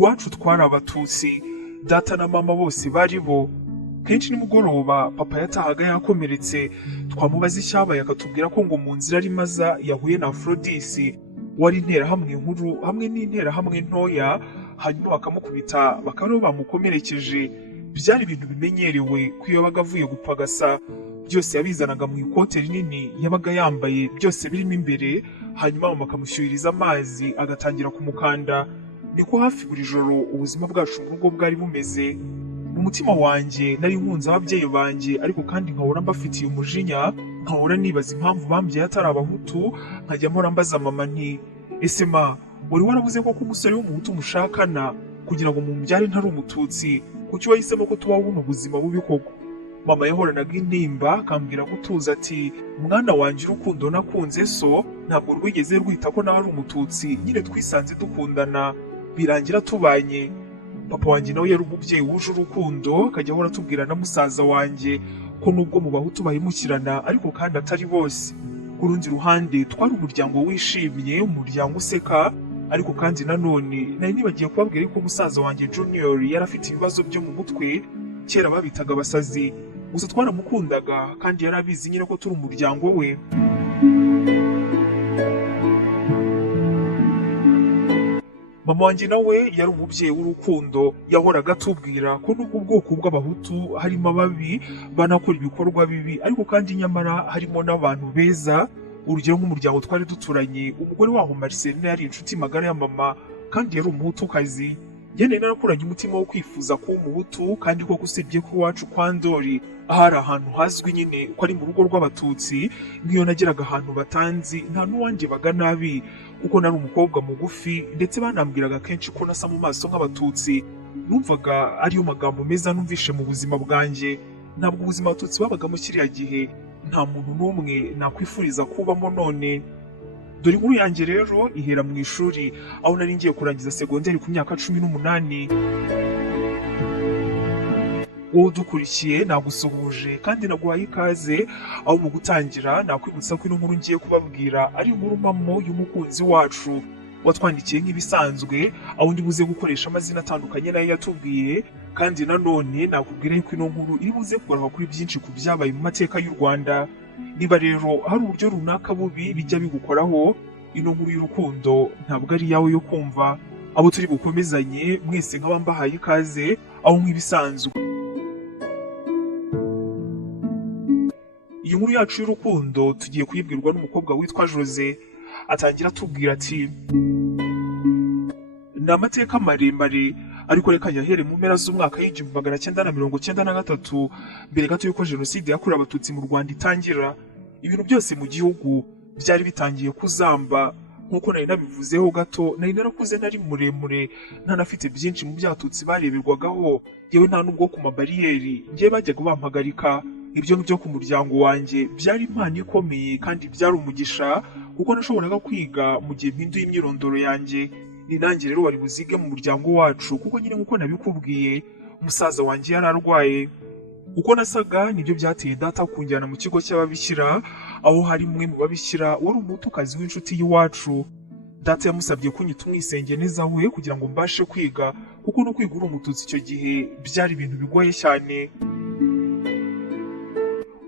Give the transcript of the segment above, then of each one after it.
iwacu twari abatutsi, data na mama bose bari bo. Kenshi nimugoroba papa yatahaga yakomeretse, twamubaza icyabaye akatubwira ko ngo mu nzira arimo aza yahuye na Afrodisi wari interahamwe nkuru hamwe n'interahamwe ntoya, hanyuma bakamukubita bakaba bamukomerekeje. Byari ibintu bimenyerewe ko iyo yabaga avuye gupagasa byose yabizanaga mu ikote rinini yabaga yambaye byose birimo imbere, hanyuma bakamushyuhiriza amazi agatangira kumukanda. Niko hafi buri joro ubuzima bwacu mu rugo bwari bumeze. Mu mutima wanjye nari nkunze ababyeyi banjye, ariko kandi nkahora mbafitiye umujinya, nkahora nibaza impamvu bambyaye atari abahutu, nkajya mpora mbaza mama nti ese ma wari waravuze ko umusore w'umuhutu mushakana kugira ngo mumbyare ntari umututsi, kuki wahisemo ko tubaho buno buzima bubi koko? Mama yahoranaga intimba akambwira gutuza ati mwana wanjye urukundo nakunze so ntabwo rwigeze rwita ko nawe ari umututsi, nyine twisanze dukundana birangira tubanye. Papa wanjye nawe yari umubyeyi wuje urukundo, akajya ahora atubwira na musaza wanjye ko nubwo mu bahutu bahimukirana ariko kandi atari bose. Ku rundi ruhande twari umuryango wishimye, umuryango useka, ariko kandi nanone nari nibagiye kubabwira ko musaza wanjye Junior yari afite ibibazo byo mu mutwe, kera babitaga abasazi. Gusa twaramukundaga kandi yari abizi nyine ko turi umuryango we. Mama wanjye nawe yari umubyeyi w'urukundo, yahoraga atubwira ko nubwo ubwoko bw'abahutu harimo ababi banakora ibikorwa bibi, ariko kandi nyamara harimo n'abantu beza. Urugero nk'umuryango twari duturanye, umugore waho Marcelina yari inshuti magara ya mama kandi yari umuhutukazi. Njye narakuranye umutima wo kwifuza kuba umuhutu, kandi koko usibye ko iwacu kwa Ndori ahari ahantu hazwi nyine ko ari mu rugo rw'abatutsi, nk'iyo nageraga ahantu batanzi nta n'uwandebaga nabi kuko nari umukobwa mugufi, ndetse banambwiraga kenshi ko nasa mu maso nk'abatutsi. Numvaga ariyo magambo meza numvishe mu buzima bwanjye. Ntabwo ubuzima abatutsi babagamo kiriya gihe nta muntu n'umwe nakwifuriza kubamo none. Dore inkuru yanjye rero ihera mu ishuri, aho nari ngiye kurangiza segonderi ku myaka 18. Wowe udukurikiye nagusuhuje kandi naguhaye ikaze. Aho mu gutangira nakwibutsa ko ino nkuru ngiye kubabwira ari inkuru mpamo y'umukunzi wacu watwandikiye nk'ibisanzwe, aho ndi buze gukoresha amazina atandukanye nayo yatubwiye, kandi nanone nakubwira yuko ino nkuru iri buze kugaruka kuri byinshi ku byabaye mu mateka y'u Rwanda. Niba rero hari uburyo runaka bubi bijya bigukoraho, ino nkuru y'urukundo ntabwo ari yawe yo kumva. Abo turi bukomezanye mwese nk'abambahaye ikaze, aho nk'ibisanzwe. Iyi nkuru yacu y'urukundo tugiye kuyibwirwa n'umukobwa witwa Jose. Atangira atubwira ati ni amateka maremare, ariko reka nyahere mu mpera z'umwaka w'1993, mbere gato y'uko jenoside yakorewe abatutsi mu Rwanda itangira. Ibintu byose mu gihugu byari bitangiye kuzamba. Nk'uko nari nabivuzeho gato, nari narakuze nari muremure, ntanafite byinshi mu byatutsi bareberwagaho, yewe nta nubwo ku mabariyeri ngiye bajyaga bampagarika. Ibyo byo ku muryango wanjye byari impano ikomeye kandi byari umugisha, kuko nashoboraga kwiga mu gihe mpinduye imyirondoro yanjye. Ni nanjye rero wari buzige mu muryango wacu, kuko nyine nk'uko nabikubwiye umusaza wanjye yari arwaye. Uko nasaga nibyo byateye data kunjyana mu kigo cy'ababikira, aho hari umwe mu babikira wari umutukazi w'inshuti y'iwacu. Data yamusabye kunyita umwisengeneza we kugira ngo mbashe kwiga, kuko no kwiga uri umututsi icyo gihe byari ibintu bigoye cyane.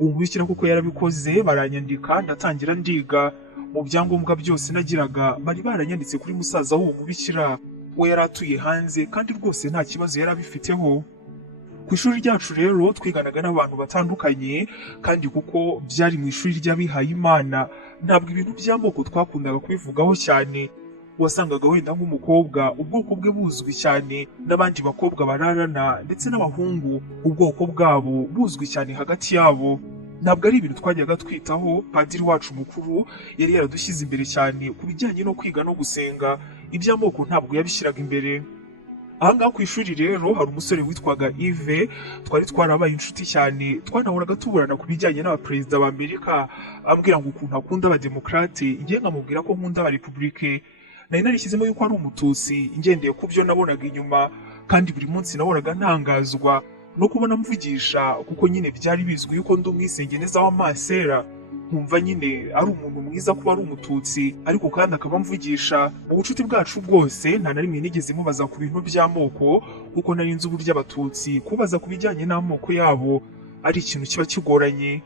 Umubikira kuko yarabikoze, baranyandika ndatangira ndiga. Mu byangombwa byose nagiraga bari baranyanditse kuri musaza w'uwo mubikira, we yari atuye hanze kandi rwose nta kibazo yari abifiteho. Ku ishuri ryacu rero twiganaga n'abantu batandukanye, kandi kuko byari mu ishuri ry'abihaye Imana, ntabwo ibintu by'amoko twakundaga kubivugaho cyane. Wasangaga wenda nk'umukobwa ubwoko bwe buzwi cyane, n'abandi bakobwa bararana ndetse n'abahungu ubwoko bwabo buzwi cyane hagati yabo. Ntabwo ari ibintu twajyaga twitaho. Padiri wacu mukuru yari yaradushyize imbere cyane ku bijyanye no kwiga no gusenga, iby'amoko ntabwo yabishyiraga imbere. Ahangaha ku ishuri rero hari umusore witwaga Yves, twari twarabaye inshuti cyane, twanahoraga tuburana ku bijyanye n'abaperezida ba Amerika, ambwira ngo ukuntu akunda abademokrate, njye nkamubwira ko nkunda abarepublike. Nari narishyizemo yuko ari umututsi ngendeye ku byo nabonaga inyuma, kandi buri munsi nahoraga ntangazwa no kubona mvugisha, kuko nyine byari bizwi yuko ndi umwisengeneza w'amasera. nkumva nyine ari umuntu mwiza kuba ari umututsi ariko kandi akaba mvugisha. Mu bucuti bwacu bwose nta na rimwe nigeze mubaza ku bintu by'amoko kuko nari nzi uburyo abatutsi kubaza ku bijyanye n'amoko yabo ari ikintu kiba kigoranye.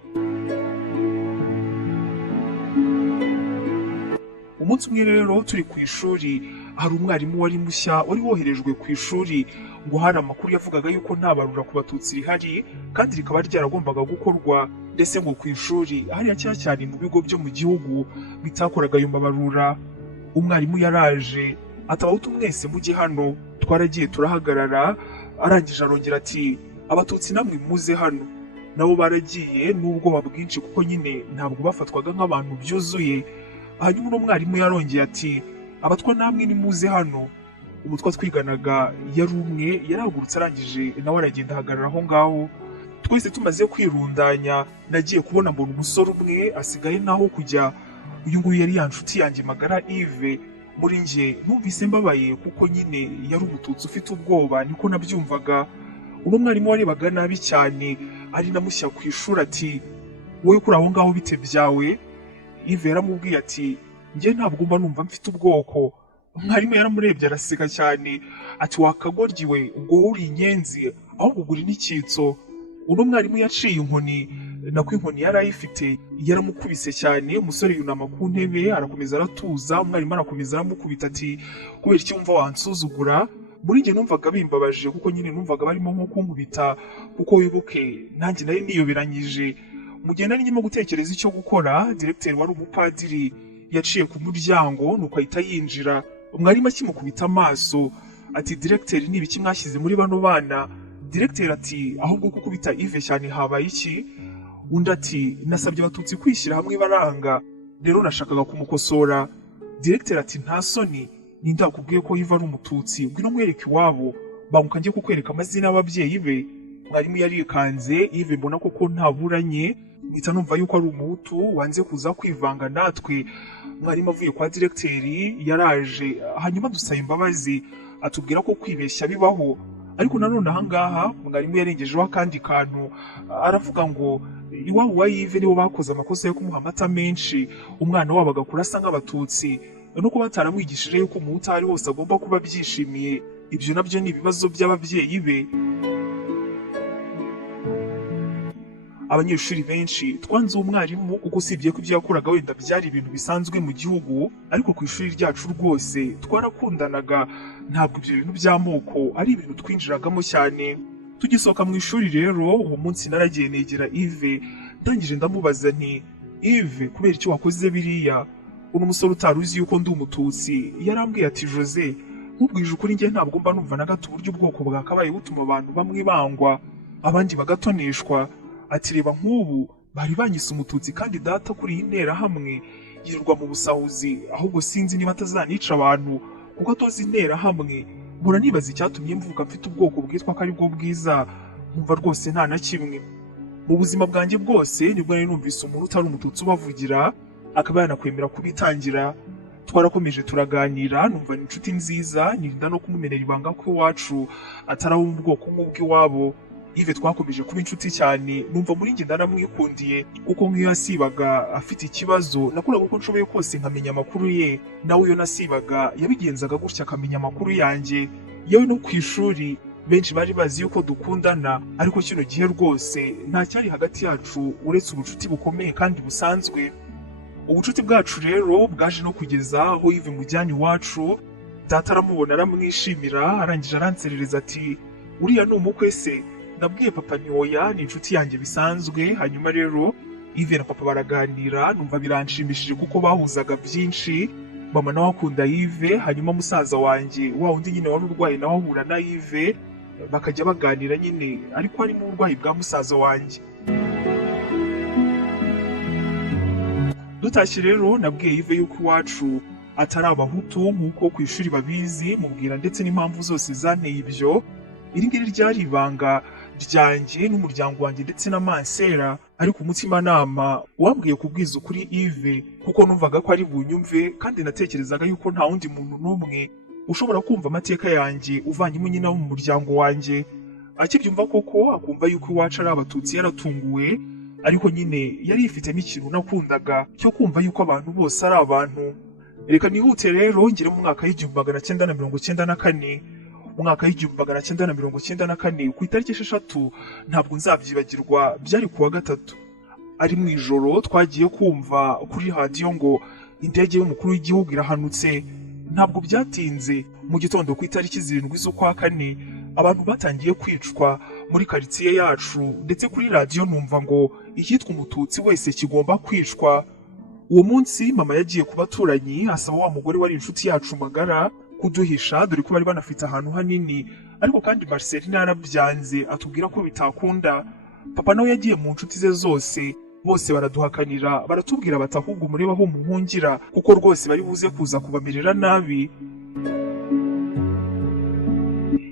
Umunsi umwe rero turi ku ishuri hari umwarimu wari mushya wari woherejwe ku ishuri ngo hari amakuru yavugaga yuko nta barura ku batutsi rihari kandi rikaba ryaragombaga gukorwa, ndetse ngo ku ishuri hariya cyane mu bigo byo mu gihugu bitakoraga ayo mabarura. Umwarimu yaraje atabahutu mwese mujye hano. Twaragiye turahagarara, arangije arongera ati abatutsi namwe muze hano. Nabo baragiye n'ubwoba bwinshi kuko nyine ntabwo bafatwaga nk'abantu byuzuye. Hanyuma uno mwarimu yarongeye ati abatwa namwe nimuze hano. Umutwa twiganaga yari umwe yarahagurutse arangije nawe aragenda ahagarara aho ngaho. Twese tumaze kwirundanya nagiye kubona mbona umusore umwe asigaye naho kujya. Uyu nguyu yari ya nshuti yanjye magara Yves. Muri njye numvise mbabaye kuko nyine yari umututsi ufite ubwoba, niko nabyumvaga. Uno mwarimu warebaga nabi cyane ari namushya ku ishuri ati wowe kuri aho ngaho bite byawe. Yves yaramubwiye ati njye ntabwo mba numva mfite ubwoko. Mwarimu yaramurebye araseka cyane ati wakagoryiwe ubwo uri inyenzi ahubwo ugura n'icyitso. Uno mwarimu yaciye inkoni nako inkoni yari ayifite yaramukubise cyane. Umusore yunama ku ntebe arakomeza aratuza. Umwarimu arakomeza aramukubita ati kubera iki wumva wansuzugura. Muri njye numvaga bimbabaje kuko nyine numvaga barimo nko kunkubita kuko wibuke nanjye nari niyoberanyije. Mu gihe nari nyuma gutekereza icyo gukora, directeur wari umupadiri yaciye ku muryango nuko ahita yinjira. Umwarimu akimukubita amaso ati directeur ni ibiki mwashyize muri bano bana. Directeur ati ahubwo kukubita Yves cyane habaye iki. Undi ati nasabye abatutsi kwishyira hamwe baranga rero nashakaga kumukosora. Directeur ati nta soni nindakubwiye ko Yves ari umututsi ngwino mwereke iwabo banguka njye kukwereka amazina y'ababyeyi be. Mwarimu yarikanze Yves mbona koko ntaburanye mpita numva yuko ari umuhutu wanze kuza kwivanga natwe. Mwarimu avuye kwa directeur yaraje hanyuma dusaba imbabazi atubwira ko kwibeshya bibaho. Ariko nanone ahangaha mwarimu yarengejeho akandi kantu aravuga ngo iwabo wa Yves nibo bakoze amakosa yo kumuha amata menshi umwana wabo agakura asa nk'abatutsi nuko bataramwigishije yuko umuhutu ari wose agomba kuba byishimiye. Ibyo nabyo ni ibibazo by'ababyeyi be. Abanyeshuri benshi twanze umwarimu uko usibye ko ibyo yakoraga wenda byari ibintu bisanzwe mu gihugu, ariko ku ishuri ryacu rwose twarakundanaga. Ntabwo ibyo bintu by'amoko ari ibintu twinjiragamo cyane. Tugisohoka mu ishuri rero uwo munsi naragiye negera Yves ndangije ndamubaza nti Yves kubera icyo wakoze biriya. Uno musore utari uzi yuko ndi umututsi yarambwiye ati Jose nkubwije ukuri njye ntabwo mba numva na gato uburyo ubwoko bwakabaye butuma abantu bamwe bangwa abandi bagatoneshwa. Ati reba nk'ubu bari banyise umututsi kandi data kuri iyi nterahamwe yirirwa mu busahuzi ahubwo sinzi niba atazanica abantu kuko atoza interahamwe. Mbona nibaza icyatumye mvuka mfite ubwoko bwitwa ko ari bwo bwiza nkumva rwose nta na kimwe. Mu buzima bwanjye bwose nibwo nari numvise umuntu utari umututsi ubavugira akaba yanakwemera kubitangira. Twarakomeje turaganira numva ni inshuti nziza nirinda no kumumenera ibanga ko iwacu atari abo mu bwoko nk'ubw'iwabo. Yves twakomeje kuba inshuti cyane numva muri njye ndaramwikundiye kuko nk'iyo yasibaga afite ikibazo nakoraga uko nshoboye kose nkamenya amakuru ye, nawe iyo nasibaga yabigenzaga gutya akamenya amakuru yanjye. Yewe no ku ishuri benshi bari bazi yuko dukundana, ariko kino gihe rwose nta cyari hagati yacu uretse ubucuti bukomeye kandi busanzwe. Ubucuti bwacu rero bwaje no kugeza aho Yves mujyanye iwacu. Data aramubona aramwishimira arangije aranserereza ati uriya ni umukwe se. Nabwiye papa ni oya ni inshuti yanjye bisanzwe. Hanyuma rero Yves na papa baraganira numva biranshimishije kuko bahuzaga byinshi. Mama nawe akunda Yves, hanyuma musaza wanjye wa undi nyine wari urwaye nawe ahura na Yves bakajya baganira nyine ariko harimo uburwayi bwa musaza wanjye. Dutashye rero nabwiye Yves yuko iwacu atari abahutu nk'uko ku ishuri babizi, mubwira ndetse n'impamvu zose zanteye ibyo. Iri ngiri ryari ibanga ryanjye n'umuryango wanjye ndetse na Mansera, ariko umutimanama wambwiye kubwiza ukuri Yves kuko numvaga ko ari bunyumve kandi natekerezaga yuko nta wundi muntu n'umwe ushobora kumva amateka yanjye uvanyemo nyina wo mu muryango wanjye. Akibyumva koko akumva yuko iwacu ari abatutsi yaratunguwe, ariko nyine yari yifitemo ikintu nakundaga cyo kumva yuko abantu bose ari abantu. Reka nihute rero ngire mu mwaka w'1994. Umwaka w'1994 ku itariki 6 ntabwo nzabyibagirwa, byari kuwa gatatu. Ari mu ijoro twagiye kumva kuri radio ngo indege y'umukuru w'igihugu irahanutse. Ntabwo byatinze, mu gitondo ku itariki 7 z'ukwa kane abantu batangiye kwicwa muri quartier yacu, ndetse kuri radio numva ngo icyitwa umututsi wese kigomba kwicwa. Uwo munsi mama yagiye ku baturanyi asaba wa mugore wari inshuti yacu magara kuduhisha, dore ko bari banafite ahantu hanini, ariko kandi Marcelina yarabyanze atubwira ko bitakunda. Papa nawe yagiye mu nshuti ze zose, bose baraduhakanira, baratubwira bati ahubwo mureba aho muhungira kuko rwose bari buze kuza kubamerera nabi.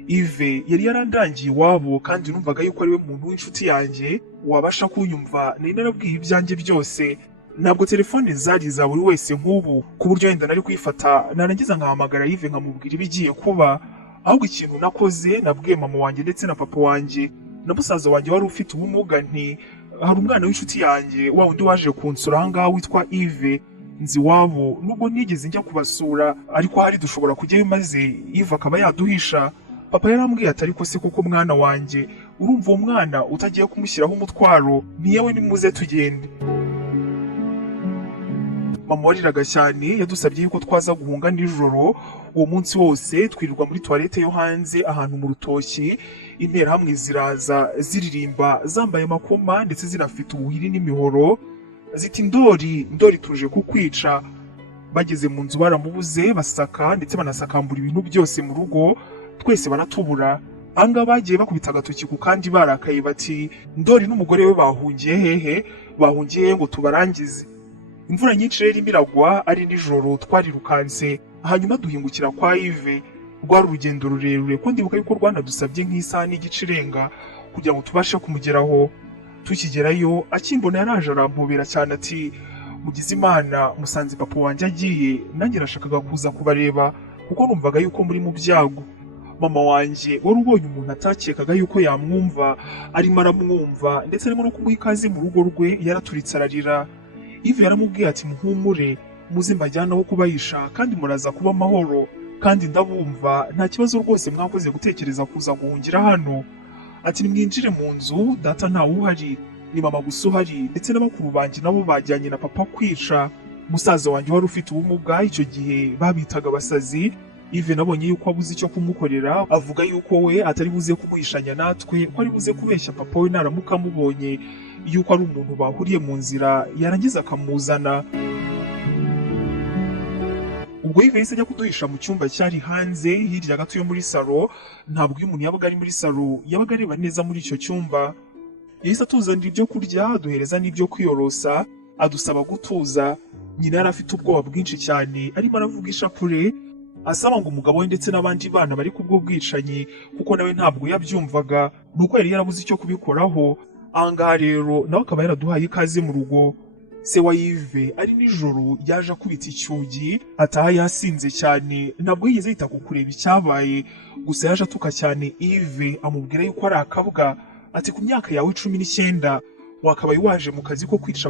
Ive yari yarandangiye iwabo kandi numvaga yuko ari we muntu w'inshuti yanjye wabasha kunyumva. Nari narabwiye ibyanjye byose, ntabwo telefone zari za buri wese nk'ubu ku buryo wenda nari kwifata narangiza nkahamagara Ive nkamubwira ibigiye kuba. Ahubwo ikintu nakoze, nabwiye mama wanjye ndetse na papa wanjye na musaza wanjye wari ufite ubumuga nti hari umwana w'inshuti yanjye wa wundi waje kunsura ahangaha witwa Ive, nzi wabo nubwo nigeze njya kubasura, ariko hari dushobora kujyayo maze Ive akaba yaduhisha. Papa yarambwiye ati ariko se koko mwana wanjye, urumva uwo mwana utagiye kumushyiraho umutwaro, ni yewe nimuze tugende. Mama wariraga cyane, yadusabye yuko twaza guhunga nijoro. Uwo munsi wose twirirwa muri toilette yo hanze ahantu mu rutoki. Interahamwe ziraza ziririmba zambaye amakoma ndetse zinafite ubuhiri n'imihoro, ziti ndori ndori tuje kukwica. Bageze mu nzu baramubuze, basaka ndetse banasakambura ibintu byose mu rugo, twese baratubura. Anga bagiye bakubita agatoki ku kandi barakaye bati ndori n'umugore we bahungiye hehe, bahungiye ngo tubarangize. Imvura nyinshi rero imiragwa, ari nijoro twarirukanse, hanyuma duhingukira kwa Ive. Rwari urugendo rurerure ko ndibuka yuko rwanadusabye nk'isaha n'igice irenga kugira ngo tubashe kumugeraho. Tukigerayo akimbona yaraje arampobera cyane ati mugize Imana, musanze papa wanjye agiye, nanjye nashakaga kuza kubareba kuko numvaga yuko muri mu byago. Mama wanjye wari ubonye umuntu atakekaga yuko yamwumva, arimo aramwumva ndetse arimo no kumuha ikaze mu rugo rwe, yaraturitse ararira. Ive yaramubwiye ati muhumure, muze mbajyana aho kubayisha kandi muraza kuba amahoro, kandi ndabumva, nta kibazo rwose mwakoze gutekereza kuza guhungira hano. Ati nimwinjire mu nzu, data ntawe uhari, ni mama gusa uhari, ndetse n'abakuru banjye nabo bajyanye na papa kwica. Musaza wanjye wari ufite ubumuga, icyo gihe babitaga abasazi. Ive nabonye yuko abuze icyo kumukorera, avuga yuko we atari buze kumuhishanya natwe, ko ari buze kubeshya papa we naramuka amubonye yuko ari umuntu bahuriye mu nzira, yarangiza akamuzana. Ubwo Ive yahise ajya kuduhisha mu cyumba cyari hanze hirya gato yo muri salo. Ntabwo iyo umuntu yabaga ari muri salo yabaga areba neza muri icyo cyumba. Yahise atuzanira ibyo kurya, aduhereza n'ibyo kwiyorosa, adusaba gutuza. Nyina yari afite ubwoba bwinshi cyane, arimo aravuga ishapure asaba ngo umugabo we ndetse n'abandi bana bari kubwo bwicanyi, kuko nawe ntabwo yabyumvaga, nuko yari yarabuze icyo kubikoraho. Ahangaha rero nawe akaba yaraduhaye ikaze mu rugo. Se wa Ive ari nijoro yaje akubita icyugi, ataha yasinze cyane, ntabwo yigeze yita ku kureba icyabaye, gusa yaje atuka cyane Ive amubwira yuko ari akabwa. Ati ku myaka yawe 19 wakabaye waje mu kazi ko kwica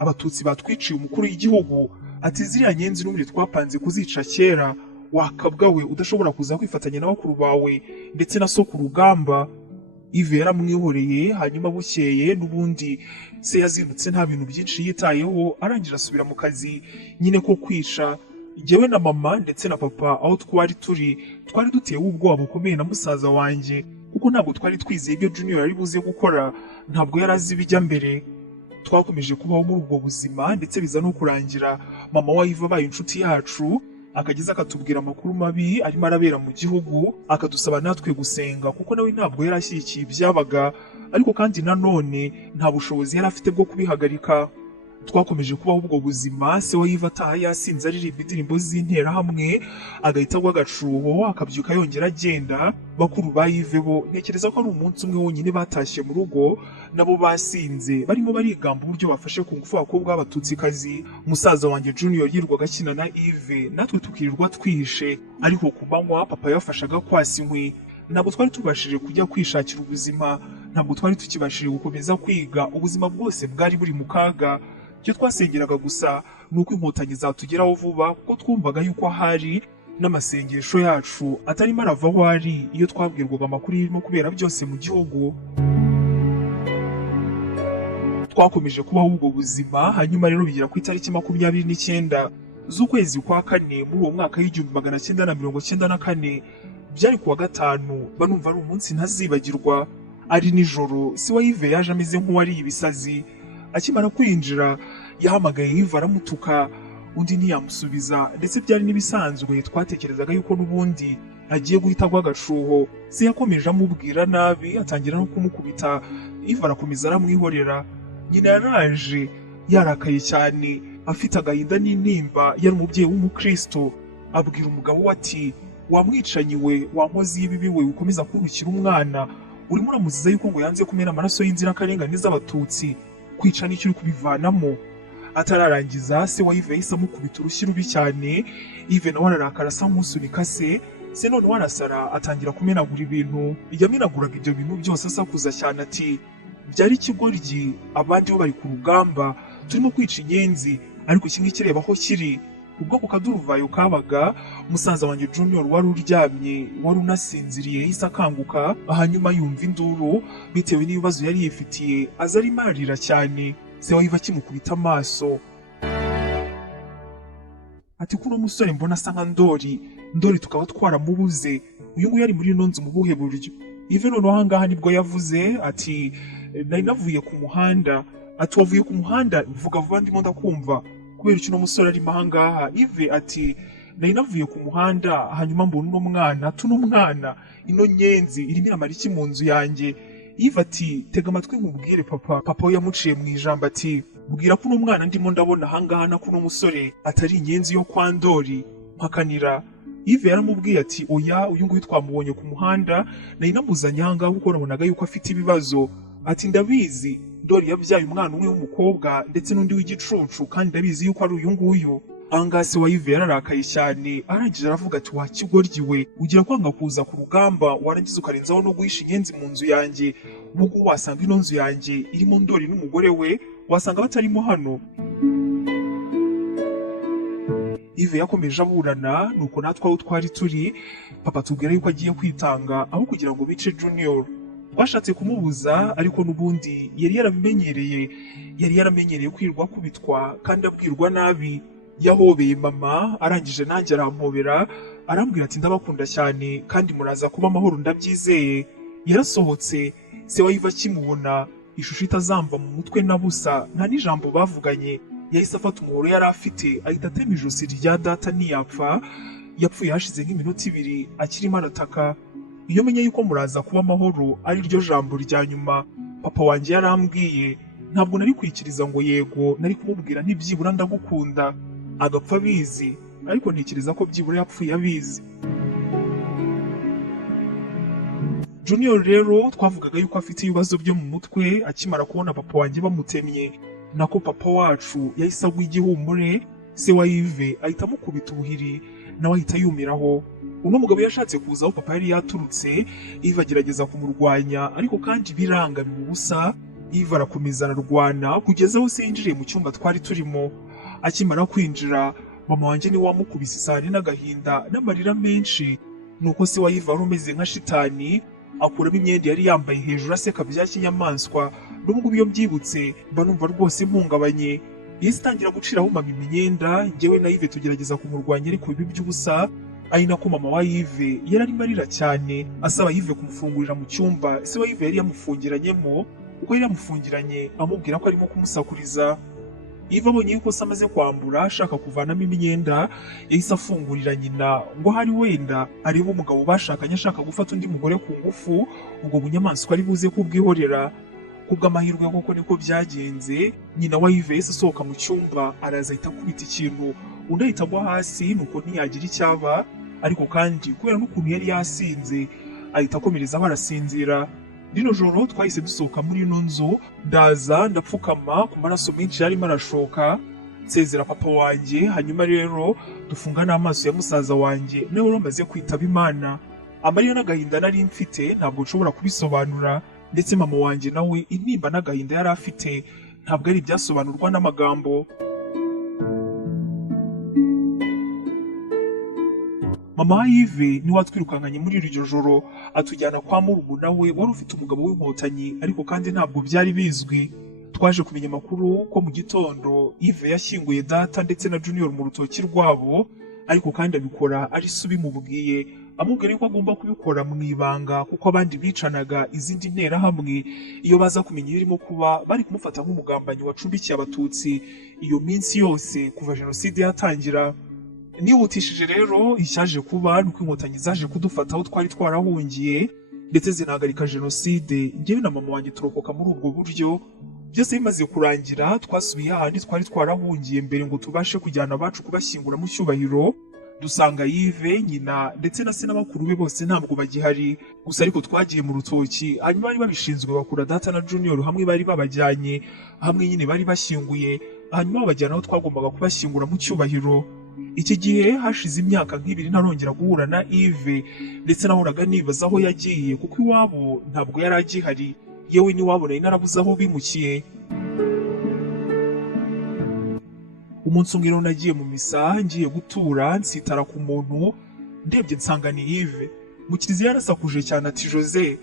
abatutsi batwiciye umukuru w'igihugu. Ati ziriya nyenzi n'umuri twapanze kuzica kera, wakabwa we udashobora kuza kwifatanya n'abakuru bawe ndetse na so ku rugamba. Ive yaramwihoreye, hanyuma bukeye n'ubundi se yazindutse nta bintu byinshi yitayeho, arangira asubira mu kazi nyine ko kwica. Njyewe na mama ndetse na papa aho twari dutewe ubwoba bukomeye na musaza wanjye, kuko ntabwo twari twizeye ibyo Junior ari buze gukora, ntabwo yari azi ibijya mbere. Twakomeje kubaho muri ubwo buzima ndetse biza no kurangira mama wa Ive abaye inshuti yacu, akageza akatubwira amakuru mabi arimo arabera mu gihugu, akadusaba natwe gusenga kuko nawe ntabwo yari ashyigikiye ibyabaga, ariko kandi nanone nta bushobozi yari afite bwo kubihagarika. Twakomeje kubaho ubwo buzima. Se wa Ive ataha yasinze aririmba indirimbo z'interahamwe, agahita agwa agacuho, akabyuka yongera agenda. Bakuru ba Ive bo ntekereza ko ari umunsi umwe wonyine batashye mu rugo, nabo basinze barimo barigamba uburyo bafashe ku ngufu abakobwa b'abatutsikazi. Musaza wanjye Junior yirwaga akina na Ive, natwe tukirirwa twihishe, ariko ku manywa papa yafashaga kwasa inkwi. ntabwo twari tubashije kujya kwishakira ubuzima, ntabwo twari tukibashije gukomeza kwiga, ubuzima bwose bwari buri mu kaga. Icyo twasengeraga gusa ni uko inkotanyi zatugeraho vuba, kuko twumvaga yuko ahari n'amasengesho yacu atarimo arava aho ari iyo twabwirwaga amakuru irimo kubera byose mu gihugu. Twakomeje kubaho ubwo buzima, hanyuma rero bigera ku itariki 29 z'ukwezi kwa kane muri uwo mwaka w'1994, byari kuwa gatanu. Banumva ari umunsi ntazibagirwa, ari nijoro. Se wa Yves yaje ameze nk'uwari ibisazi. Akimara kwinjira yahamagaye Yves aramutuka, undi ntiyamusubiza, ndetse byari n'ibisanzwe. Twatekerezaga yuko n'ubundi agiye guhita agwa agashuho. Se yakomeje amubwira nabi, atangira no kumukubita. Yves arakomeza aramwihorera. Nyina yaraje yarakaye cyane, afite agahinda n'intimba, yari umubyeyi w'umukristo. Abwira umugabo we ati, wamwicanyi we, wankozi y'ibibi we, ukomeza kurukira umwana, urimo uramuziza yuko ngo yanze kumena amaraso y'inzirakarengane z'abatutsi, kwica n'icyo uri kubivanamo. Atararangiza, se wa Yves yahise amukubita urushyi rubi cyane. Yves nawe ararakara asa nk'usunika se. Se noneho arasara, atangira kumenagura ibintu. Yamenaguraga ibyo bintu byose asakuza cyane ati, byari ikigoryi, abandi bo bari ku rugamba, turimo kwica inyenzi, ariko kimwe kireba aho kiri. Ubwo ku kaduruvayo kabaga, musaza wanjye Junior wari uryamye, wari unasinziriye, yahise akanguka, hanyuma yumva induru bitewe n'ibibazo yari yifitiye, aza arimo ararira cyane. Se wa Yves akimukubita amaso ati, kuno musore mbona asa nka Ndori tukaba twaramubuze, uyu nguyu yari muri ino nzu mu buhe buryo? Yves noneho ahangaha nibwo yavuze ati, nari navuye ku muhanda. Ati, wavuye ku muhanda? Vuga vuba ndimo ndakumva, kubera icyo uno musore arimo ahangaha. Yves ati, nari navuye ku muhanda, hanyuma mbona uno mwana, ino nyenzi irimo iramara iki mu nzu yanjye? Yves ati, tega amatwi nkubwire papa we yamuciye mu ijambo ati, bwira ko uno mwana ndimo ndabona ahangaha na kuno musore atari inyenzi yo kwa Ndori. Mpakanira. Yves yaramubwiye ati, oya, uyu nguyu twamubonye ku muhanda, nari namuzanye ahangaha kuko nabonaga yuko afite ibibazo. Ati, ndabizi, Ndori yabyaye umwana umwe w'umukobwa ndetse n'undi w'igicucu, kandi ndabizi yuko ari uyu nguyu. Ahangaha se wa Yves yararakaye cyane, arangije aravuga ati, wa kigoryi we, ugira kwanga kuza ku rugamba, warangiza ukarenzaho no guhisha inyenzi mu nzu yanjye. Ubwo wasanga ino nzu yanjye irimo Ndori n'umugore we, wasanga batarimo hano. Yves yakomeje aburana, nuko natwe aho twari turi, papa tubwira yuko agiye kwitanga aho kugira ngo bice Junior. Twashatse kumubuza, ariko n'ubundi yari yaramenyereye kwirwa kubitwa kandi abwirwa nabi. Yahobeye mama, arangije nanjye arampobera, arambwira ati, ndabakunda cyane kandi muraza kuba amahoro, ndabyizeye. Yarasohotse. Se wa Yves akimubona, ishusho itazamva mu mutwe na busa, nta n'ijambo bavuganye, yahise afata umuhoro yari afite, ahita atema ijosi rya data ntiyapfa. Yapfuye hashize nk'iminota 2 akirimo arataka. Iyo menye yuko muraza kuba amahoro ari ryo jambo rya nyuma papa wanjye yarambwiye, ntabwo nari kwikiriza ngo yego, nari kumubwira ntibyibura ndagukunda, agapfa abizi, ariko ntekereza ko byibura yapfuye abizi. Junior rero twavugaga yuko afite ibibazo byo mu mutwe. Akimara kubona papa wanjye bamutemye, nako papa wacu yahise agwa igihumure. Se wa Yves ahita amukubita ubuhiri, nawe ahita yumiraho. Uno mugabo yashatse kuza aho papa yari yaturutse. Yves agerageza kumurwanya, ariko kandi biranga bimubusa. Yves arakomeza ararwana kugeza aho se yinjiriye mu cyumba twari turimo. Akimara kwinjira, mama wanjye ni wamukubise isari n'agahinda n'amarira menshi. Nuko se wa Yves wari umeze nka shitani, akuramo imyenda yari yambaye hejuru aseka bya kinyamaswa. N'ubwo iyo mbyibutse mba numva rwose mpungabanye. Yahise atangira guciraho mama imyenda, njyewe na Yves tugerageza kumurwanya, ariko ibi by'ubusa. Ari nako mama wa Yves yari arimo arira cyane, asaba Yves kumufungurira mu cyumba se wa Yves yari yamufungiranyemo. Ubwo yari yamufungiranye amubwira ko arimo kumusakuriza. Yves abonye yuko se amaze kwambura, ashaka kuvanamo imyenda, yahise afungurira nyina ngo hari wenda arebe umugabo bashakanye ashaka gufata undi mugore ku ngufu, ubwo bunyamaswa ari buze kubwihorera. Kubw'amahirwe koko niko byagenze. Nyina wa Yves yahise asohoka mu cyumba, araza ahita akubita ikintu, undi ahita agwa hasi, nuko ntiyagira icyaba. Ariko kandi kubera n'ukuntu yari yasinze, ahita akomereza barasinzira. Rino joro twahise dusohoka muri ino nzu, ndaza ndapfukama ku maraso menshi yarimo arashoka, nsezera papa wanjye. Hanyuma rero dufunga n'amaso ya musaza wanjye nawe wari umaze kwitaba Imana. amarira n'agahinda nari mfite ntabwo nshobora kubisobanura, ndetse mama wanjye nawe intimba n'agahinda yari afite ntabwo ari ibyasobanurwa n'amagambo. Mama wa Yves niwe watwirukankanye muri iryo joro atujyana kwa murumuna we wari ufite umugabo w'inkotanyi, ariko kandi ntabwo byari bizwi. Twaje kumenya amakuru ko mu gitondo Yves yashyinguye data ndetse na Junior mu rutoki rwabo, ariko kandi abikora ari se ubimubwiye, amubwira ko agomba kubikora mu ibanga kuko abandi bicanaga izindi nterahamwe iyo baza kumenya ibirimo kuba bari kumufata nk'umugambanyi wacumbikiye abatutsi iyo minsi yose kuva jenoside yatangira. Nihutishije rero icyaje kuba nuko inkotanyi zaje kudufata aho twari twarahungiye ndetse zinahagarika jenoside, njyewe na mama wanjye turokoka muri ubwo buryo. Byose bimaze kurangira twasubiye ahandi twari twarahungiye mbere ngo tubashe kujyana abacu kubashyingura mu cyubahiro, dusanga Yves, nyina ndetse na se n'abakuru be bose ntabwo bagihari. Gusa ariko twagiye mu rutoki, hanyuma bari babishinzwe bakura data na Junior hamwe bari babajyanye hamwe nyine bari bashyinguye, hanyuma babajyana aho twagombaga kubashyingura mu cyubahiro. Iki gihe hashize imyaka nk'ibiri ntarongera guhura na Yves, ndetse nahoraga nibaza aho yagiye kuko iwabo ntabwo yari agihari, yewe n'iwabo nari narabuze aho bimukiye. Umunsi umwe nagiye mu misa ngiye gutura, nsitara ku muntu, ndebye nsanga ni Yves. Mu kiliziya yarasakuje cyane ati Jose,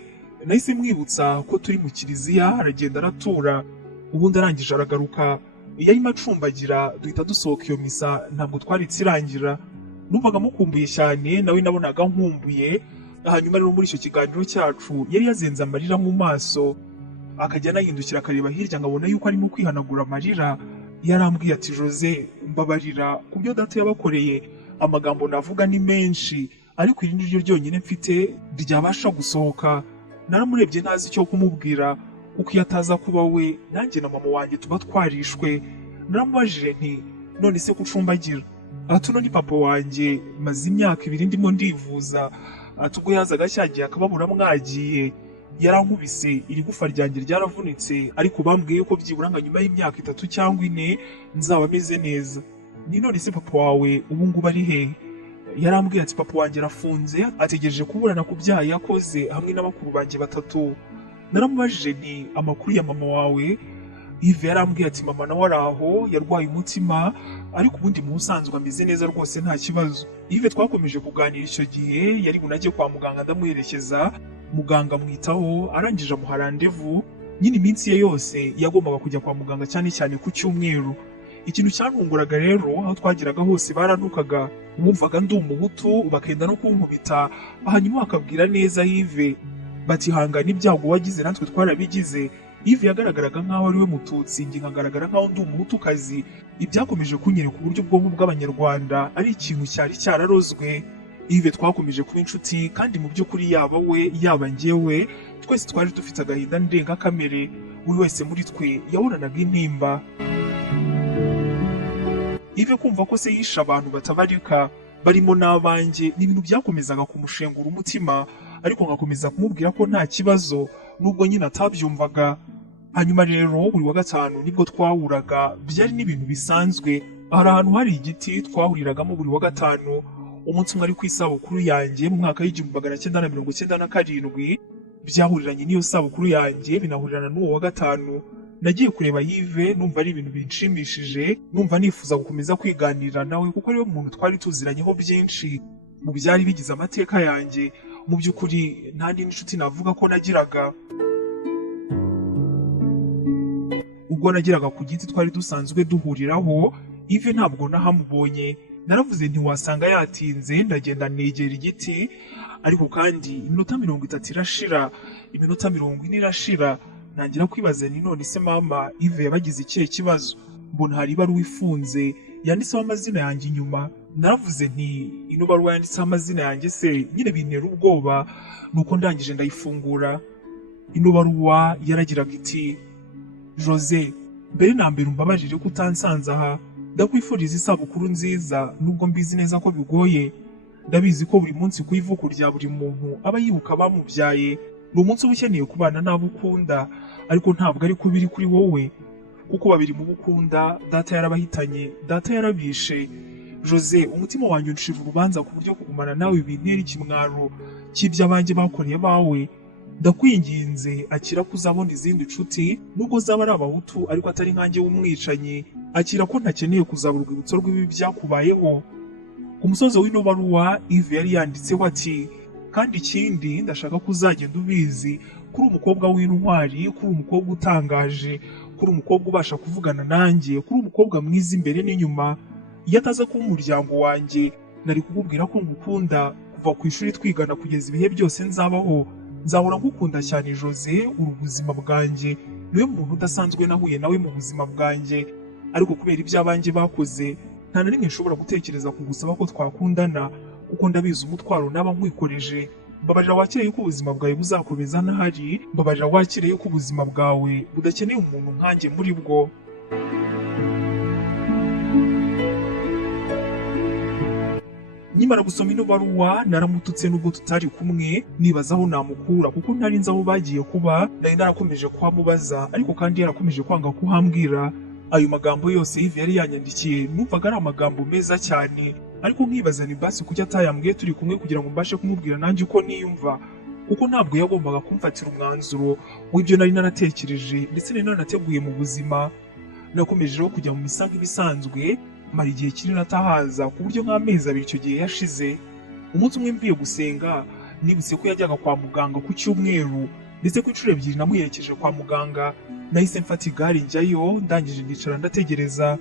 nahise mwibutsa ko turi mu kiliziya, aragenda aratura, ubundi arangije aragaruka. Yarimo acumbagira duhita dusohoka iyo misa, ntabwo twari tsirangira. Numvaga mukumbuye cyane, nawe nabonaga nkumbuye. Hanyuma rero muri icyo kiganiro cyacu yari yazenze amarira mu maso, akajya anahindukira akareba hirya nkabona yuko arimo kwihanagura amarira. Yarambwiye ati Jose, mbabarira ku byo data yabakoreye, amagambo navuga ni menshi ariko iri niryo ryonyine mfite ryabasha gusohoka. Naramurebye ntazi icyo kumubwira kuko iyo ataza kuba we nanjye na mama wanjye tuba twarishwe. Naramubajije nti none se kucumbagira? Ati uno ni papa wanjye, maze imyaka 2 ndimo ndivuza, ati ubwo yazaga cyagiye akababura mwagiye, yarankubise iri gufa ryanjye ryaravunitse, ariko bambwiye ko byibura nka nyuma y'imyaka 3 cyangwa 4 nzaba meze neza. Ni none se papa wawe ubu ngubu ari he? Yarambwiye ati papa wanjye arafunze, ategereje kuburana ku byaha yakoze hamwe n'abakuru banjye 3. Naramubajije nti amakuru ya mama wawe? Yves yarambwiye ati mama nawe araho, yarwaye umutima, ariko ubundi mu busanzwe ameze neza rwose nta kibazo. Yves twakomeje kuganira icyo gihe, yari bunajye kwa muganga ndamuherekeza, muganga mwitaho, arangije amuha randevu. Nyine iminsi ye yose yagombaga kujya kwa muganga cyane cyane ku cyumweru. Ikintu cyantunguraga rero, aho twagiraga hose baranukaga, umumvaga ndi umuhutu bakenda no kunkubita, hanyuma bakabwira neza Yves bati hangana ibyago wagize natwe twarabigize. Yves yagaragaraga nkaho ari we mututsi, njye nkagaragara nkaho ndi umuhutukazi. Ibyakomeje kunyereka uburyo ubwonko bw'abanyarwanda ari ikintu cyari cyararozwe. Yves twakomeje kuba inshuti, kandi mu by'ukuri yaba we yaba njyewe twese twari dufite agahinda ndengakamere, buri wese muri twe yahoranaga intimba. Yves kumva ko se yishe abantu batabarika barimo n'abanjye ni ibintu byakomezaga kumushengura umutima, ariko ngakomeza kumubwira ko nta kibazo nubwo nyine atabyumvaga. Hanyuma rero buri wa gatanu nibwo twahuraga, byari n'ibintu bisanzwe. Hari ahantu hari igiti twahuriragamo buri wa gatanu. Umunsi umwe ari ku isabukuru yanjye mu mwaka w'1997, byahuriranye n'iyo sabukuru yanjye binahurirana n'uwo wa gatanu. Nagiye kureba Yves, numva ari ibintu binshimishije, numva nifuza gukomeza kwiganira nawe kuko ariwe muntu twari tuziranyeho byinshi mu byari bigize amateka yanjye. Mu by'ukuri nta ndi n'inshuti navuga ko nagiraga. Ubwo nagiraga ku giti twari dusanzwe duhuriraho, Yves ntabwo nahamubonye. Naravuze nti wasanga yatinze, ndagenda negera igiti, ariko kandi iminota 30 irashira, iminota 40 irashira. Ntangira kwibaza ni none se mama Yves yabagize ikihe kibazo? Mbona hari ibaruwa ifunze yanditseho amazina yanjye inyuma. Naravuze nti ino baruwa yanditseho amazina yanjye se nyine bintera ubwoba, nuko ndangije ndayifungura. Ino baruwa yaragiraga iti Jose, mbere na mbere umbabarire ko utansanze aha, ndakwifuriza isabukuru nziza nubwo mbizi neza ko bigoye. Ndabizi ko buri munsi ku ivuko rya buri muntu aba yibuka bamubyaye, ni umunsi uba ukeneye kubana n'abo ukunda, ariko ntabwo ari ko biri kuri wowe kuko babiri mu bukunda data yarabahitanye, data yarabishe. Jose, umutima wanjye uncira urubanza ku buryo kugumana nawe bintera ikimwaro cy'ibyo abanjye bakoreye bawe. Ndakwinginze akira ko uzabona izindi nshuti nubwo zaba ari abahutu ariko atari nkanjye w'umwicanyi. Akira ko ntakeneye kuzaba urwibutso rw'ibibi byakubayeho. Ku musozo w'ino baruwa Yves yari yanditseho ati, kandi ikindi ndashaka ko uzagenda ubizi kuri umukobwa w'intwari, kuri umukobwa utangaje, kuri umukobwa ubasha kuvugana nanjye, kuri umukobwa mwiza imbere n'inyuma. Iyo ataza kuba umuryango wanjye nari kukubwira ko ngukunda kuva ku ishuri twigana kugeza ibihe byose nzabaho. Nzahora ngukunda cyane Jose, uri ubuzima bwanjye, niwe muntu udasanzwe nahuye nawe mu buzima bwanjye, ariko kubera ibyo abanjye bakoze nta na rimwe nshobora gutekereza kugusaba ko twakundana kuko ndabizi umutwaro naba nkwikoreje. Mbabarira wakire yuko ubuzima bwawe buzakomeza ntahari, mbabarira wakire yuko ubuzima bwawe budakeneye umuntu nkanjye muri bwo. Nyimara gusoma ino baruwa naramututse nubwo tutari kumwe, nibaza aho namukura kuko ntari nzi aho bagiye kuba. Nari narakomeje kuhamubaza ariko kandi yarakomeje kwanga kuhambwira. Ayo magambo yose Yves yari yanyandikiye numvaga ari amagambo meza cyane, ariko nkibaza ni basi kuki atayambwiye turi kumwe kugira ngo mbashe kumubwira nanjye uko niyumva, kuko ntabwo yagombaga kumfatira umwanzuro w'ibyo nari naratekereje ndetse nari narateguye mu buzima. Nakomeje rero kujya mu misa nk'ibisanzwe, mara igihe kinini atahaza ku buryo nk'amezi abiri icyo gihe yashize. Umunsi umwe mvuye gusenga nibutse ko yajyaga kwa muganga ku cyumweru, ndetse ku inshuro ebyiri namuherekeje kwa muganga. Nahise mfata igare njyayo, ndangije ndicara ndategereza.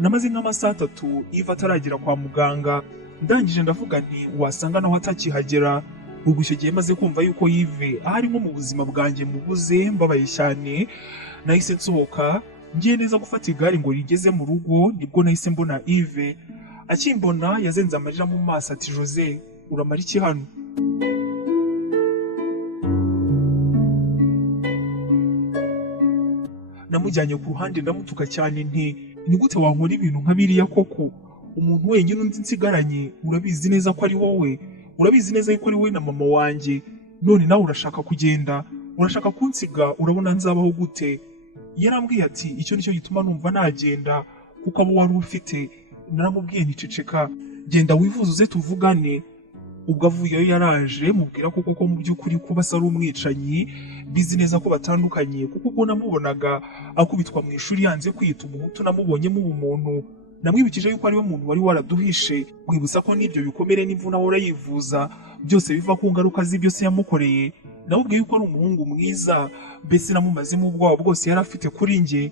Namaze nk'amasaha 3 Yves ataragera kwa muganga. Ndangije ndavuga nti wasanga naho atakihagera. Ubwo icyo gihe maze kumva yuko Yves ahari nko mu buzima bwanjye mubuze, mbabaye cyane. Nahise nsohoka ngiye neza gufata igare ngo rigeze mu rugo, nibwo nahise mbona Yves. Akimbona yazenze amarira mu maso ati, Jose, uramara iki hano? Namujyanye ku ruhande ndamutuka cyane nti, ni gute wankora ibintu nka biriya koko? Umuntu wenyine undi nsigaranye, urabizi neza ko ari wowe, urabizi neza ko ari wowe na mama wanjye, none nawe urashaka kugenda, urashaka kunsiga, urabona nzabaho gute? Yarambwiye ati, icyo nicyo gituma numva nagenda kuko abo wari ufite. Naramubwiye nticeceka, genda wivuze uze tuvugane. Ubwo avuyeyo yaraje mubwira ko mu by'ukuri kuba asa ari umwicanyi, bizi neza ko batandukanye kuko ubwo namubonaga akubitwa mu ishuri yanze kwita umuhutu namubonyemo ubumuntu. Namwibukije yuko ari we muntu wari waraduhishe, mwibutsa ko n'ibyo bikomere n'imvuna ahora yivuza byose biva ku ngaruka z'ibyo se yamukoreye. Namubwiye yuko ari umuhungu mwiza, mbese namumazemo ubwoba bwose yari afite kuri njye.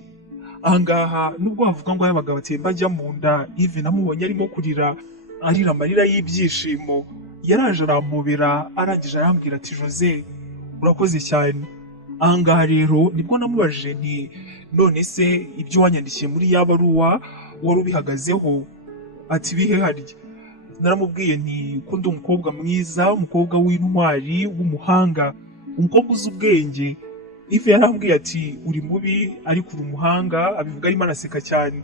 Ahangaha nubwo bavuga ngo yabaga batemba ajya mu nda, Yves namubonye arimo kurira, arira amarira y'ibyishimo. Yaraje arampobera, arangije arambwira ati, Jose, urakoze cyane. Ahangaha rero nibwo namubajije nti, none se ibyo wanyandikiye muri ya baruwa wari ubihagazeho? Ati, bihe harya? Naramubwiye nti ko ndi umukobwa mwiza, umukobwa w'intwari, w'umuhanga, umukobwa uzi ubwenge. Yves yarambwiye ati, uri mubi ariko uri umuhanga, abivuga arimo araseka cyane.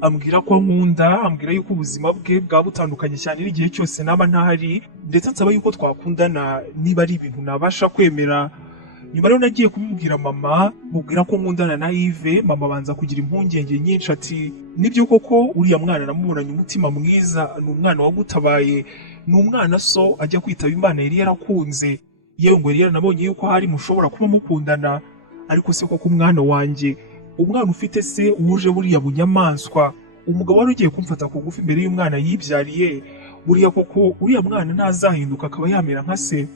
Ambwira ko nkunda, ambwira yuko ubuzima bwe bwa butandukanye cyane n'igihe cyose naba ntahari, ndetse ansaba yuko twakundana niba ari ibintu nabasha kwemera. Nyuma rero nagiye kubibwira mama, mubwira ko nkundana na Yves. Mama abanza kugira impungenge nyinshi ati, nibyo koko uriya mwana namubonanye umutima mwiza, ni umwana wagutabaye, ni umwana so ajya kwitaba Imana yari yarakunze, yewe ngo yari yaranabonye yuko hari mushobora kuba mukundana. Ariko se koko umwana wanjye, umwana ufite se wuje buriya bunyamaswa, umugabo wari ugiye kumfata kugufi imbere y'umwana yibyariye, buriya koko uriya mwana ntazahinduka akaba yamera nka se?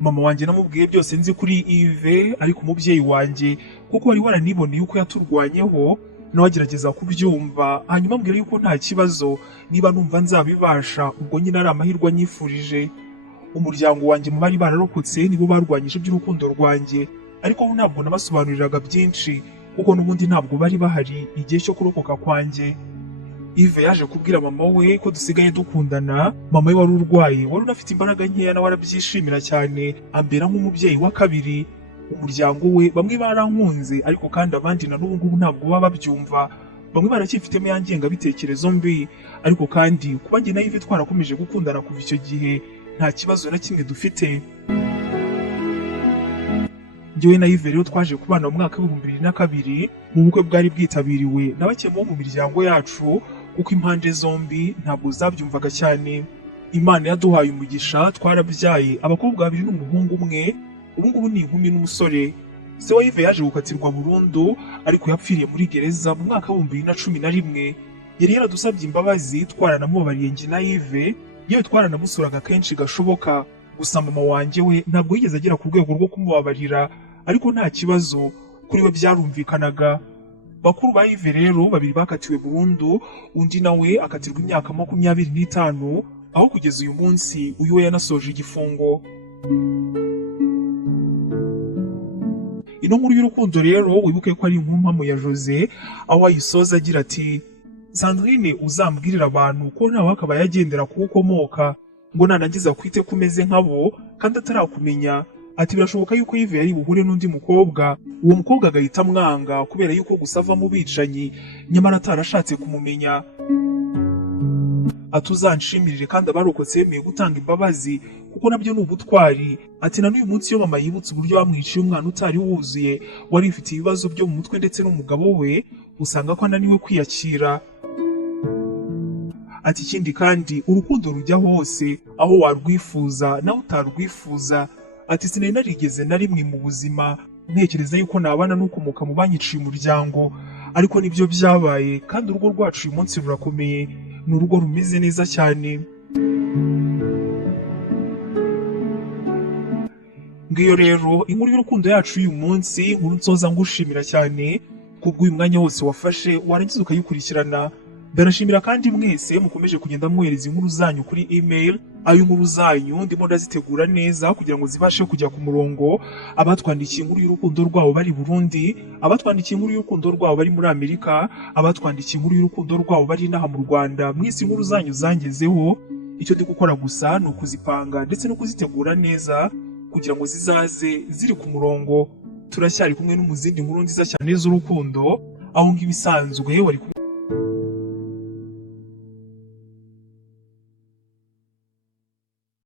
Mama wanjye namubwiye byose nzi kuri Yves, ariko umubyeyi wanjye kuko wari waraniboneye uko yaturwanyeho, nawe agerageza kubyumva. Hanyuma ambwira yuko nta kibazo, niba numva nzabibasha, ubwo nyine ari amahirwe anyifurije. Umuryango wanjye mu bari bararokotse nibo barwanyije iby'urukundo rwanjye, ariko bo ntabwo nabasobanuriraga byinshi kuko n'ubundi ntabwo bari bahari igihe cyo kurokoka kwanjye. Yves yaje kubwira mama we ko dusigaye dukundana. Mama we wari urwaye, wari unafite imbaraga nkeya, nawe arabyishimira cyane, ambera nk'umubyeyi wa kabiri. Umuryango we bamwe barankunze, ariko kandi abandi na n'ubu ngubu ntabwo baba babyumva. Bamwe baracyifitemo ya ngengabitekerezo mbi, ariko kandi kuba njye na Yves twarakomeje gukundana kuva icyo gihe nta kibazo na kimwe dufite. Njyewe na Yves rero twaje kubana mu mwaka w'2002 mu bukwe bwari bwitabiriwe na bake mu miryango yacu, kuko impande zombi ntabwo zabyumvaga cyane. Imana yaduhaye umugisha, twarabyaye abakobwa 2 n'umuhungu umwe, ubu ngubu ni inkumi n'umusore. Se wa Yves yaje gukatirwa burundu ariko yapfiriye muri gereza mu mwaka wa 2011. Yari yaradusabye imbabazi, twaranamubabariye njye na Yves, yewe twaranamusuraga kenshi gashoboka. Gusa mama wanjye we ntabwo yigeze agera ku rwego rwo kumubabarira, ariko nta kibazo kuri we byarumvikanaga. Bakuru ba Yves rero 2 bakatiwe burundu, undi nawe akatirwa imyaka 25, aho kugeza uyu munsi uyu we yanasoje igifungo. Ino nkuru y'urukundo rero wibuke ko ari inkumpamo ya Jose, aho ayisoza agira ati: Sandrine, uzambwirira abantu ko nawe akaba yagendera ku ukomoka, ngo nanagiza kwite kumeze nkabo kandi atarakumenya. Ati birashoboka yuko Yves yari buhure n'undi mukobwa, uwo mukobwa agahita mwanga kubera yuko gusava mu bicanyi, nyamara atarashatse kumumenya. Atuzanshimire kandi abarokotse yemeye gutanga imbabazi kuko nabyo ni ubutwari. Ati na n'uyu munsi yo mama yibutse uburyo bamwiciye umwana utari wuzuye, wari ufite ibibazo byo mu mutwe ndetse n'umugabo we, usanga ko ananiwe kwiyakira. Ati ikindi kandi urukundo rujya hose, aho warwifuza nawe utarwifuza. Ati sinari narigeze na rimwe mu buzima ntekereza yuko nabana n'ukomoka mu banyiciye umuryango, ariko nibyo byabaye kandi urugo rwacu uyu munsi rurakomeye, ni urugo rumeze neza cyane. Ngiyo rero inkuru y'urukundo yacu uyu munsi, nkuru nsoza ngushimira cyane kubw'uyu mwanya wose wafashe warangiza ukayikurikirana. Ndanashimira kandi mwese mukomeje kugenda mwohereza inkuru zanyu kuri email. Ayo nkuru zanyu ndimo ndazitegura neza kugira ngo zibashe kujya ku murongo. Abatwandikiye inkuru y'urukundo rwabo bari Burundi, abatwandikiye inkuru y'urukundo rwabo bari muri Amerika, abatwandikiye inkuru y'urukundo rwabo bari inaha mu Rwanda, mwese inkuru zanyu zangezeho. Icyo ndi gukora gusa ni ukuzipanga ndetse no kuzitegura neza kugira ngo zizaze ziri ku murongo. Turacyari kumwe no mu zindi nkuru nziza cyane z'urukundo, aho ngibisanzwe wari